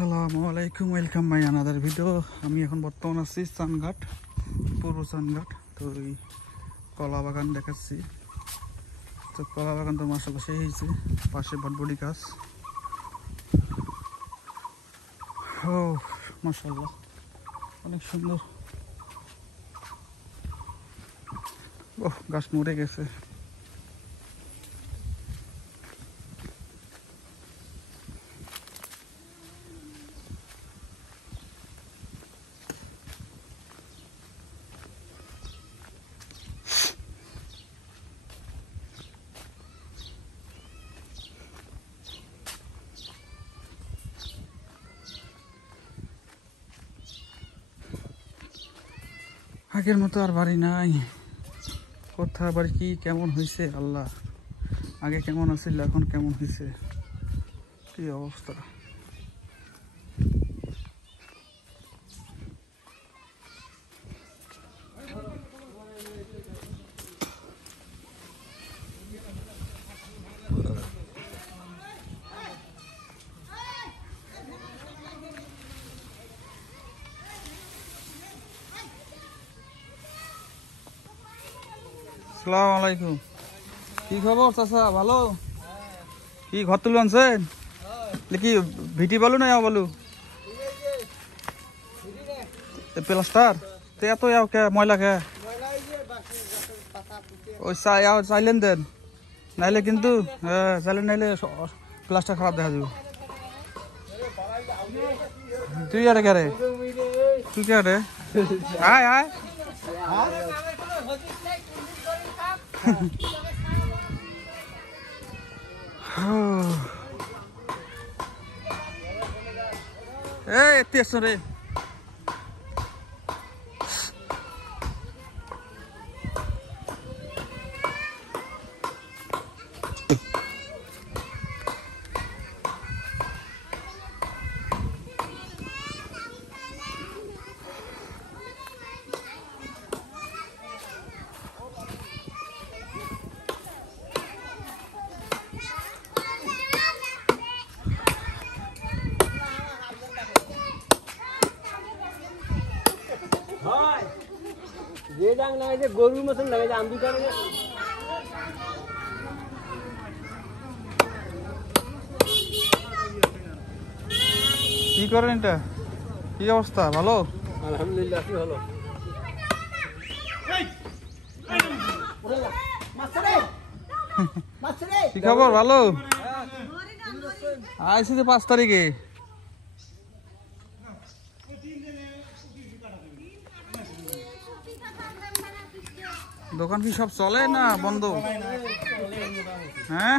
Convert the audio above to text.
আসসালামু আলাইকুম, welcome my another video. আমি এখন বর্তমান আছি চানঘাট, পূর্ব চানঘাট। তো এই কলা বাগান দেখাচ্ছি। তো কলা বাগান তো মাশাআল্লাহ সেই হয়েছে, পাশে বটবটি গাছ। ও মাশাআল্লাহ অনেক সুন্দর। ও গাছ মরে গেছে। আগের মতো আর বাড়ি নাই। কোথায় বাড়ি কি কেমন হয়েছে আল্লাহ। আগে কেমন আছিল, এখন কেমন হয়েছে, কি অবস্থা। আসসালামু আলাইকুম। কি খবর চাচা, ভালো? কি ঘর তুলে আনছেন কি? ভিটি বালু না বালু প্লাস্টার? তো এত ময়লা কে? ওই চাইলেন দেন, নাইলে কিন্তু চাইলেন নাইলে প্লাস্টার খারাপ দেখা যাবে। তুই আরে কে রে? তুই কে রে? আয় আয়। এতে আসো রে। গরুর মতন লাগে, কি করেন এটা? কি অবস্থা? ভালো আলহামদুলিল্লাহ। কি হলো? কি খবর? ভালো আইসি যে 5 তারিখে। দোকান কি সব চলে না বন্ধ? হ্যাঁ